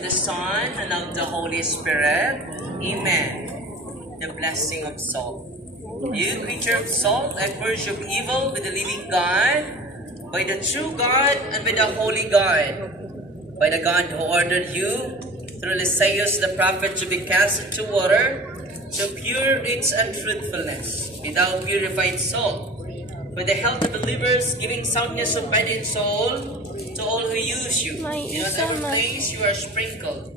The Son, and of the Holy Spirit. Amen. The blessing of salt. You, creature of salt, I purge of evil with the living God, by the true God and by the holy God, by the God who ordered you, through Eliseus the prophet, to be cast into water, to pure its untruthfulness, without purified salt, for the health of believers, giving soundness of body and soul, to all who use you. In whatever place you are sprinkled.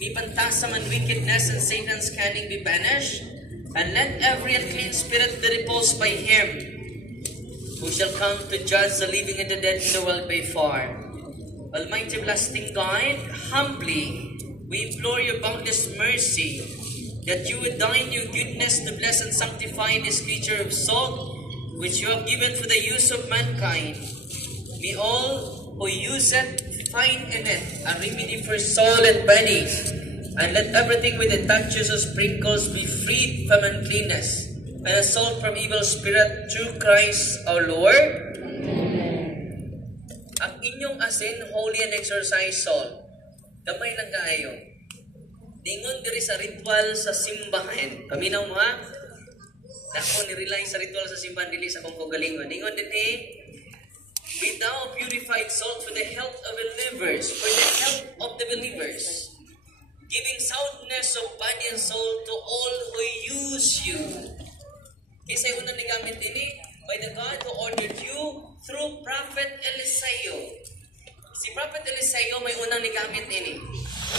Be phantasm and wickedness and Satan's cunning be banished, and let every unclean spirit be repulsed by him, who shall come to judge the living and the dead in the world by fire. Almighty everlasting God, humbly we implore your boundless mercy, that you would deign your goodness to bless and sanctify this creature of salt, which you have given for the use of mankind. May all who use it find in it a remedy for soul and body, and let everything with it touches or sprinkles be freed from uncleanness, and a soul from evil spirit, through Christ our Lord. Amen. Ang inyong asin, holy and exorcised soul, gamay lang kaayo. Dingon diri sa ritual sa simbahan. Paminaw mo ha? Ako nirely sa ritual sa simbahan, dili sa kong kagalingon. Dingon din be thou purified salt for the health of believers, for the health of the believers, giving soundness of body and soul to all who use you. Kasi una ni gamit ini, by the God who ordered you through Prophet Eliseo. Si Prophet Eliseo may unang ni gamit ini.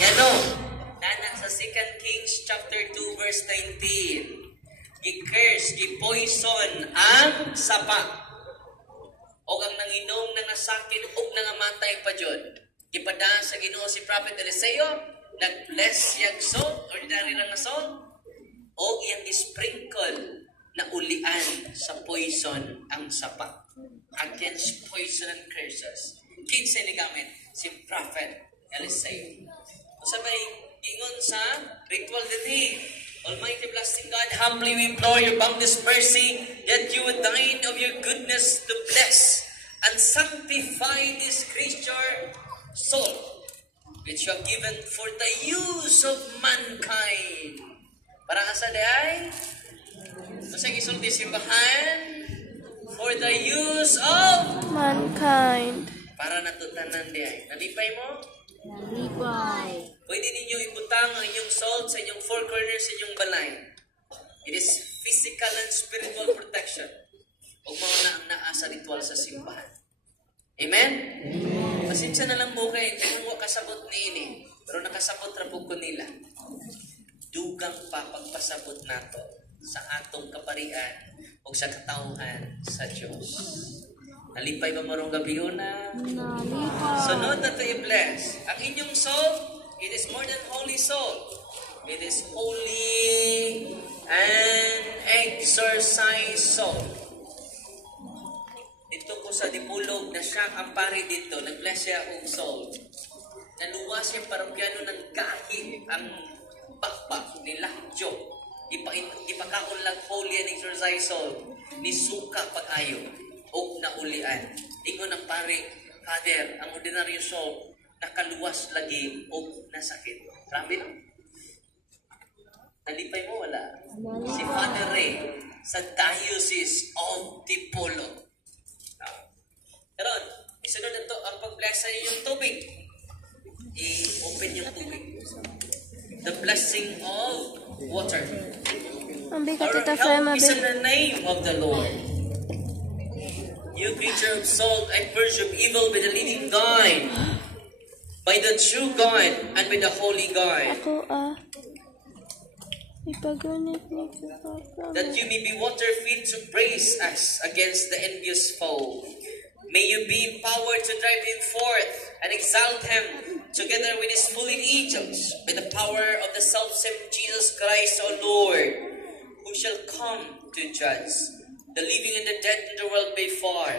Yan o, nanan sa 2 Kings chapter 2 verse 19. Gi-curse, gi-poison ang sapa. O ang nanginom na nasakit o nangamatay pa dyan. Ipada sa Ginoo si Prophet Eliseo, nag-bless yung salt, ordinary lang na salt, o iyang isprinkle na ulian sa poison ang sapa. Against poison and curses. Kinsa ni gamit si Prophet Eliseo. Sabay, ingon sa ritual din Almighty blessing God, humbly we implore your boundless mercy, that you would deign of your goodness to bless and sanctify this creature soul, which you have given for the use of mankind. Para asa day? Masa gisulti simbahan? For the use of mankind. Para natutanan day. Nalipay mo? Nalipay. Pwede ninyo ibutang ang inyong salt sa inyong four corners sa inyong balay. It is physical and spiritual protection. Huwag mo na ang naasa ritual sa simbahan. Amen? Amen. Pasensya na lang mo kayo. Kaya kasabot ni ini. Pero nakasabot rapog ko nila. Dugang pa pagpasabot nato sa atong kaparian o sa katauhan sa Diyos. Nalipay ba marong gabi na? Nalipay. Sunod na tayo bless. Ang inyong soul, it is more than holy soul. It is holy and exorcised soul. Dito ko sa Dipulog na siya ang pari dito, nag-bless siya akong soul. Naluwas siya parokyano ng kahit ang bakbak ni Lakjo. Ipakaon lang holy and exorcised soul. Ni suka pag-ayo o naulian. Ingon ang pari, Father, ang ordinaryo soul, nakaluwas lagi o nasakit. Marami no? Nalipay mo, wala? Si Father Ray sa Diocese of Dipolog. Karon, isunod na to ang pag-bless sa inyong tubig. I-open yung tubig. The blessing of water. Ang bigat Our ito, help is in the name of the Lord. You creature of salt, I purge of evil by the living God, by the true God, and by the holy God. Ako ipagunit ni Papa. That you may be water fit to brace us against the envious foe. May you be empowered to drive him forth and exalt him together with his fallen angels by the power of the self-same Jesus Christ our Lord, who shall come to judge the living and the dead in the world by far.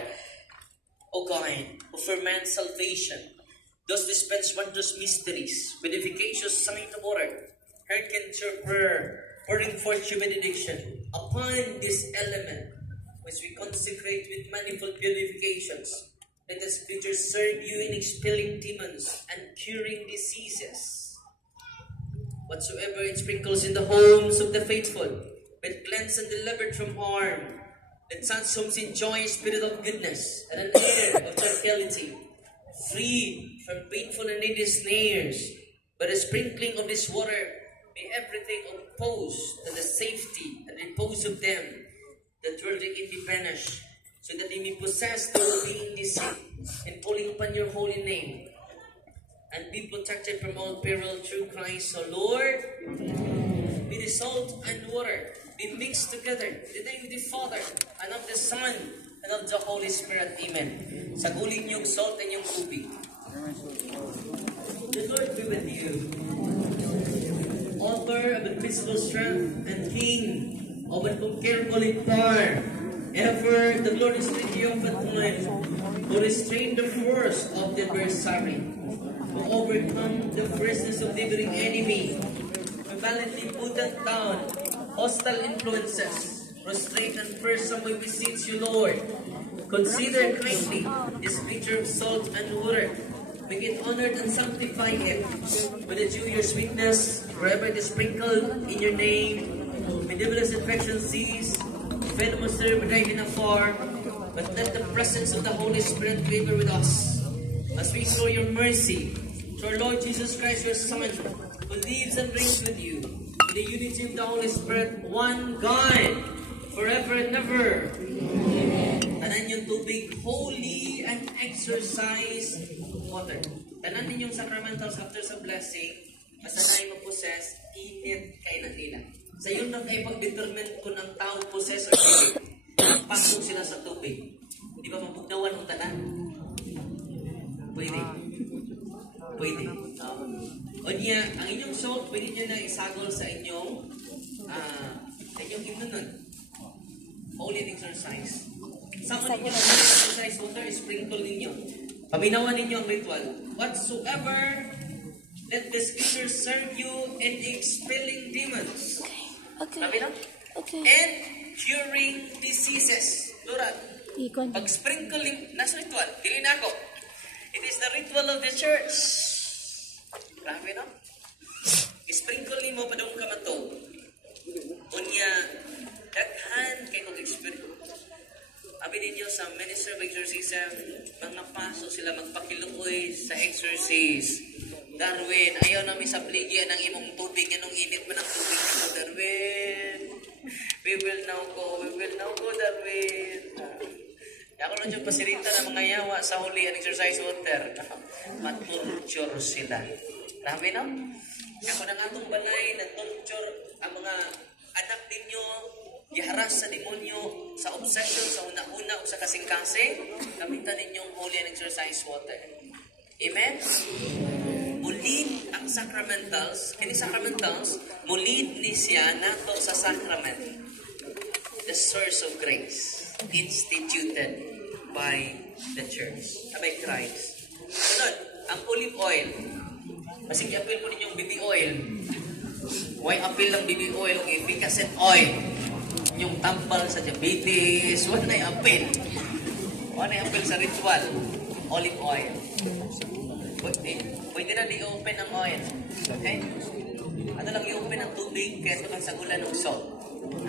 O God, who for man's salvation does dispense wondrous mysteries with efficacious sign of water, hearken to your prayer, pouring forth your benediction upon this element which we consecrate with manifold purifications, Let the scriptures serve you in expelling demons and curing diseases. Whatsoever it sprinkles in the homes of the faithful, but cleanse and delivered from harm. Let such homes enjoy a spirit of goodness and an air of tranquility, free from painful and needy snares. By the sprinkling of this water, may everything opposed to the safety and repose of them that dwell therein be banished, so that they may possess the well-being they seek, and calling upon your holy name, and be protected from all peril through Christ our Lord. May the salt and water be mixed together in the name of the Father, and of the Son, and of the Holy Spirit. Amen. Sagulin yung salt and yung tubig. The Lord be with you. Author of invincible strength and King of unconquerable power, ever the Lord is with you of at time, who restrain the force of the adversary, who overcome the fierceness of the enemy, who valiantly put down hostile influences, prostrate and fearsome we beseech you, Lord. Consider kindly this creature of salt and water. Make it honored and sanctify it with the due your sweetness, wherever it is sprinkled in your name. May devilish infection cease, venomous terror be driven afar, but let the presence of the Holy Spirit be ever with us, as we implore your mercy to our Lord Jesus Christ, your Son, who lives and reigns with you, in the unity of the Holy Spirit, one God, forever and ever. Tanan yung tubig, holy and exercise water. Tanan ninyong sacramentals after sa blessing, masanay mag-possess, init kay na nila. Sa yun na kayo pag-determine kung ang tao possess or hindi, pasok sila sa tubig. Di ba mabugnawan ang tanan? Pwede. Pwede. O niya, ang inyong salt, pwede nyo na isagol sa inyong inunan. Holy exercise. Sama ninyo ang exercise water, sprinkle ninyo. Paminawan ninyo ang ritual. Whatsoever, let the scriptures serve you in expelling demons. Okay. Okay. And curing diseases. Plural. Ikon. Pag-sprinkle nasa ritual. Dili na ako. It is the ritual of the church. Grabe, no? I-sprinkle mo pa doon ka matog. Unya, daghan kay kong experience. Abi ninyo sa minister of exorcism, mga paso sila magpakiluoy sa exorcise. Darwin, ayaw namin sa pligyan ng imong tubig, anong init man ang tubig mo, Darwin. We will now go, Darwin. Ako lang yung pasirita ng mga yawa sa holy and exercise water. Maturture sila. Grabe, no? Ako ng atong balay, na-torture ang mga anak ninyo, giharas sa demonyo, sa obsession, sa una-una o sa kasing-kasing, gamitan ninyong holy and exercise water. Amen? Mulid ang sacramentals, kini sacramentals, mulid ni siya nato sa sacrament. The source of grace, instituted by the church, by Christ. Sunod, ang olive oil. Masig i-appeal po ninyong baby oil. Why appeal ng baby oil o efficacent oil? Yung tampal sa diabetes, wala na i-appeal. Wala na i-appeal sa ritual. Olive oil. Pwede na i-open ang oil. Okay? Ano lang i-open ang tubig kaya ito lang sagulan ng salt.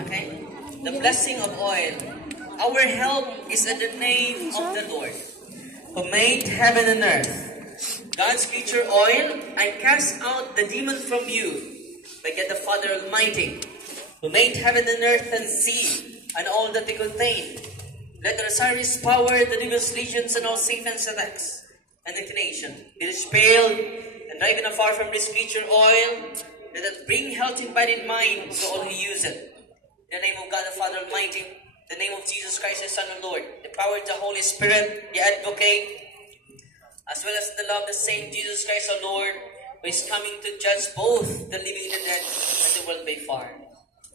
Okay? The blessing of oil. Our help is in the name of the Lord, who made heaven and earth. God's creature oil, I cast out the demon from you, by God the Father Almighty, who made heaven and earth and sea, and all that they contain. Let the Osiris power, the devil's legions, and all Satan's attacks, and inclination, be dispelled, and driven afar from this creature oil, let it bring health in body and mind to all who use it. In the name of God the Father Almighty, the name of Jesus Christ, the Son of the Lord, the power of the Holy Spirit, the advocate, as well as the love of the same Jesus Christ our Lord, who is coming to judge both the living and the dead, and the world by far.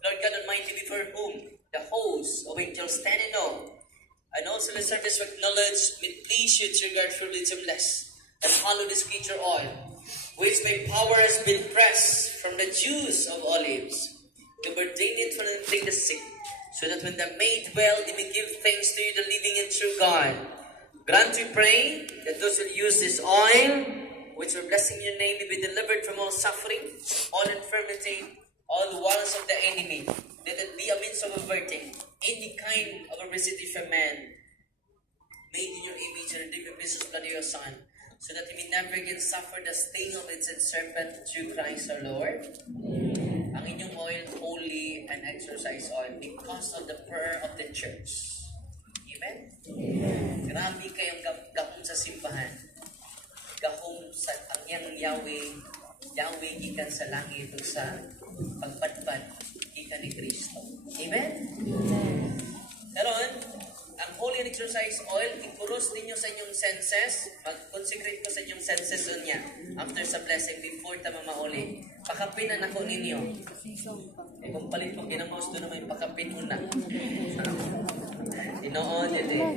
Lord God Almighty, before whom the hosts of angels stand in awe, and also the service of knowledge, may please you to regard truly to bless and follow this creature oil, which by power has been pressed from the juice of olives, to ordain it for the sick, so that when they're made well, they may give thanks to you, the living and true God, Grant, we pray, that those who use this oil, which we're blessing your name, may be delivered from all suffering, all infirmity, all the walls of the enemy. Let it be a means of averting any kind of adversity from man, made in your image and redeemed with precious blood of your Son, so that he may never again suffer the sting of its serpent through Christ our Lord. Ang inyong oil, holy and exorcise oil, because of the prayer of the church. Amen? Amen. Grabe kayong gahom sa simbahan. Gahom sa angyang Yahweh. Yahweh gikan sa langit o sa pagpadpad gikan ni Kristo. Amen? Amen. Karon, ang holy and exorcise oil, ikuros ninyo sa inyong senses. Mag-consecrate ko sa inyong senses niya. After sa blessing, before ta mamahuli. Pakapinan ako ninyo. Kung palit ko, kinamos doon naman yung pakapin una. Inoon, yun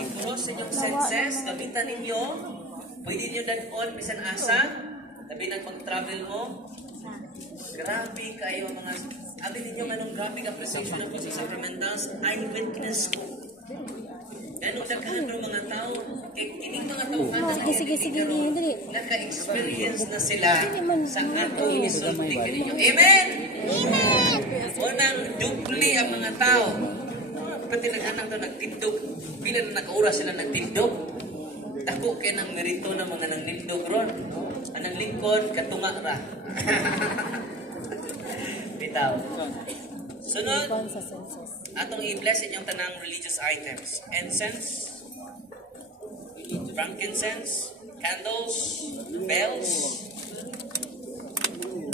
ikuros sa inyong senses, gamitan ninyo. Pwede nyo danon, bisan asa. Sabi nang mag-travel mo. Grabe kayo mga... Sabi ninyo anong grabe ka appreciation ako sa sacramentals. Eyewitness ko. Ganun daghan ng mga tao. Kining mga tao naka-experience na sila sa atong isulti kaninyo. Amen? Amen! Unang dupli ang mga tao. Pati nag-anak doon nagtindog. Pila na nag-oras sila nagtindog. Dako kayo ng merito ng mga nagtindog ron. Anang lingkod, katunga ra. Bitaw. Sunod, atong i-bless inyong tanang religious items. Incense, frankincense, candles, bells,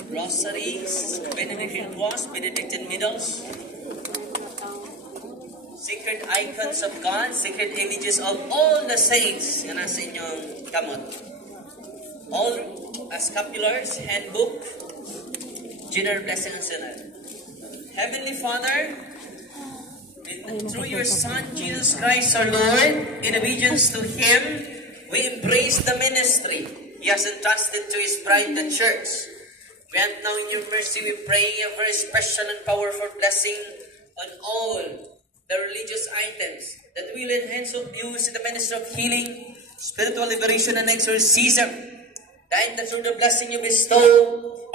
rosaries, benedictine cross, benedictine middles, sacred icons of God, sacred images of all the saints na nasa inyong kamot. All scapulars, handbook, general blessing and sinner. Heavenly Father, through your Son, Jesus Christ our Lord, in obedience to Him, we embrace the ministry He has entrusted to His bride, the Church. Grant now in your mercy, we pray a very special and powerful blessing on all the religious items that will enhance of use in the ministry of healing, spiritual liberation, and exorcism. That through the blessing you bestow,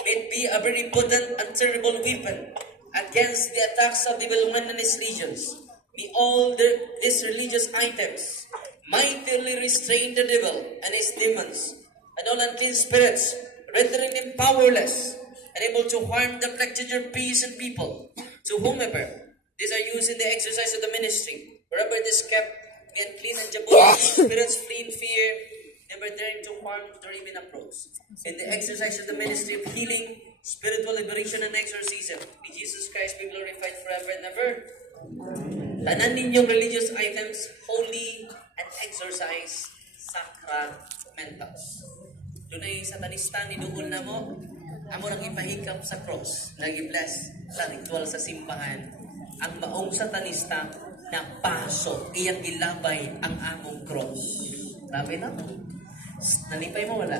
may it be a very potent and terrible weapon against the attacks of the evil one and his legions. May all these religious items mightily restrain the devil and his demons and all unclean spirits, rendering them powerless and able to harm the practitioner peasant people, to whomever these are used in the exercise of the ministry. Wherever it is kept, may unclean and diabolic spirits flee in fear, never daring to harm or even approach. In the exercise of the ministry of healing, spiritual liberation, and exorcism, may Jesus Christ be glorified forever and ever. Tanan ninyong religious items, holy and exorcise sacramentals. Dunay satanista ni dugon na mo, amo nang ipahikap sa cross, nag-bless sa ritual sa simbahan. Ang maong satanista na paso, iyang ilabay ang among cross. Grabe na? Nalipay mo wala?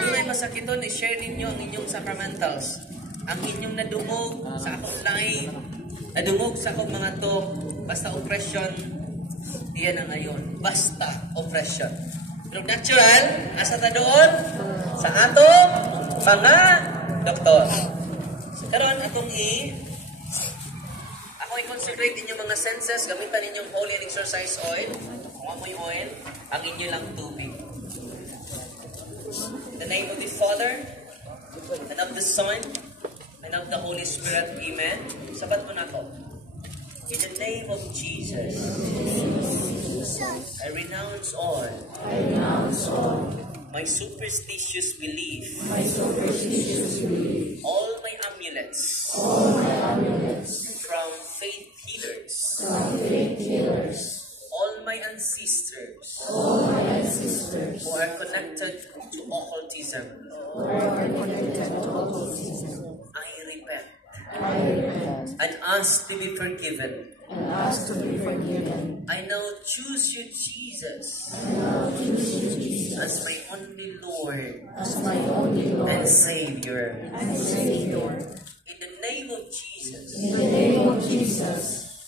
Dunay masakiton, i-share ninyo ang inyong sacramentals. Ang inyong nadungog sa akong live, nadungog sa akong mga to, basta oppression, iyan na ngayon. Basta oppression. Pero natural, nasa ta doon, sa atong mga doktor. So, karon atong ako i-consecrate inyong mga senses, gamitan ninyong holy and exorcise oil. Kung amoy oil, ang inyo lang tubig. In the name of the Father, and of the Son, and of the Holy Spirit, Amen. Sabat mo na ako. In the name of Jesus, I renounce all my superstitious belief, all my amulets, from faith healers, all my ancestors, who are connected to occultism, I repent and ask to be forgiven. I now choose you, Jesus, as my only Lord and Savior. In the name of Jesus,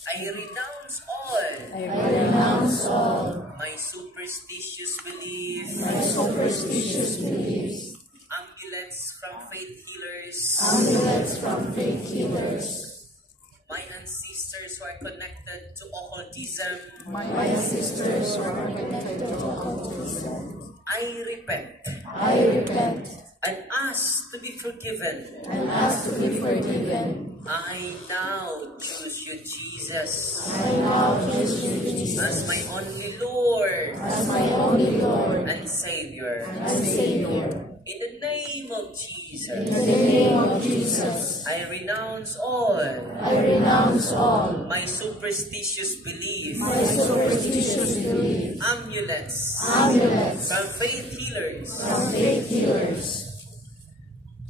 I renounce all I renounce all my superstitious beliefs, amulets from faith healers, my ancestors who are connected to occultism, I repent and ask to be forgiven. I now choose you, Jesus, as my only Lord and Savior. In the name of Jesus, I renounce all my superstitious beliefs, amulets from faith healers,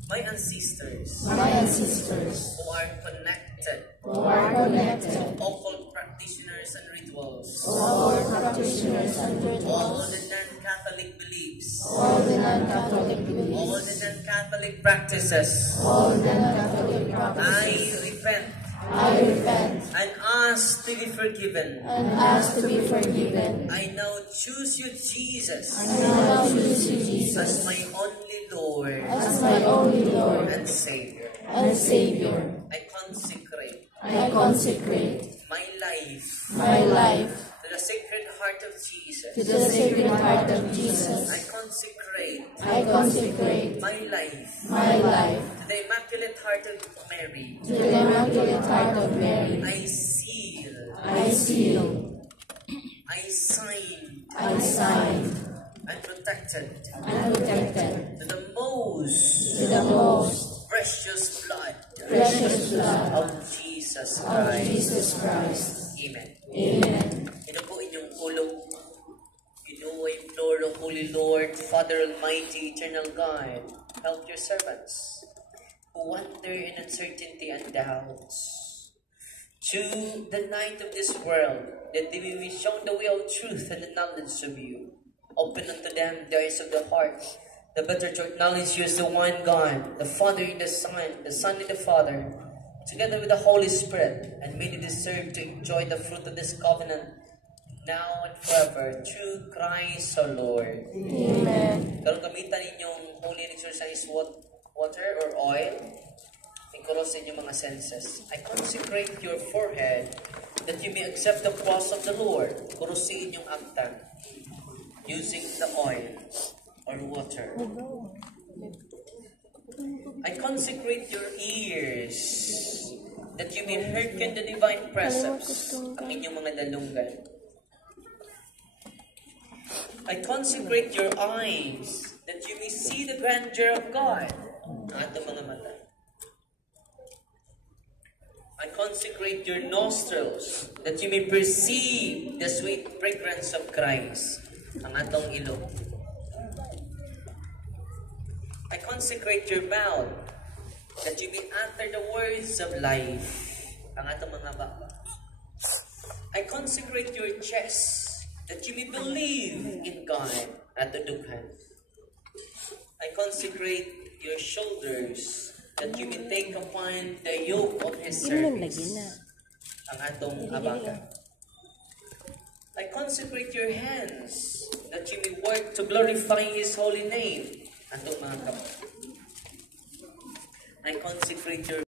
my ancestors who are connected to occult practitioners and rituals, all the non-Catholic beliefs, all the non-Catholic practices. I repent and ask to be forgiven. I now choose you, Jesus, as my only Lord and Savior. I consecrate my life to the Sacred Heart of Jesus. I consecrate my life to the Immaculate Heart of Mary. I seal, I sign, and protected to the most precious blood of Jesus Christ. Amen. Ito po inyong kulog. I implore, O Holy Lord, Father Almighty, Eternal God, help your servants who wander in uncertainty and doubts through the night of this world, that they may be shown the way of truth and the knowledge of you. Open unto them the eyes of the heart, the better to acknowledge you as the one God, the Father in the Son in the Father, together with the Holy Spirit, and may they deserve to enjoy the fruit of this covenant now and forever, through Christ our Lord. Amen. Kung gamitan ninyong holy exercise water or oil, i-cross inyong mga senses. I consecrate your forehead that you may accept the cross of the Lord. Kurusin inyong aktan using the oil or water. I consecrate your ears that you may hearken the divine precepts, ang inyong mga dalunggan. I consecrate your eyes that you may see the grandeur of God, ang atong mga mata. I consecrate your nostrils that you may perceive the sweet fragrance of Christ, ang atong ilong. I consecrate your mouth that you may utter the words of life, ang atong mga baba. I consecrate your chest that you may believe in God at the dughan. I consecrate your shoulders that you may take upon the yoke of His service, ang atong abaka. I consecrate your hands that you may work to glorify His holy name, atong mga kapatid. I consecrate your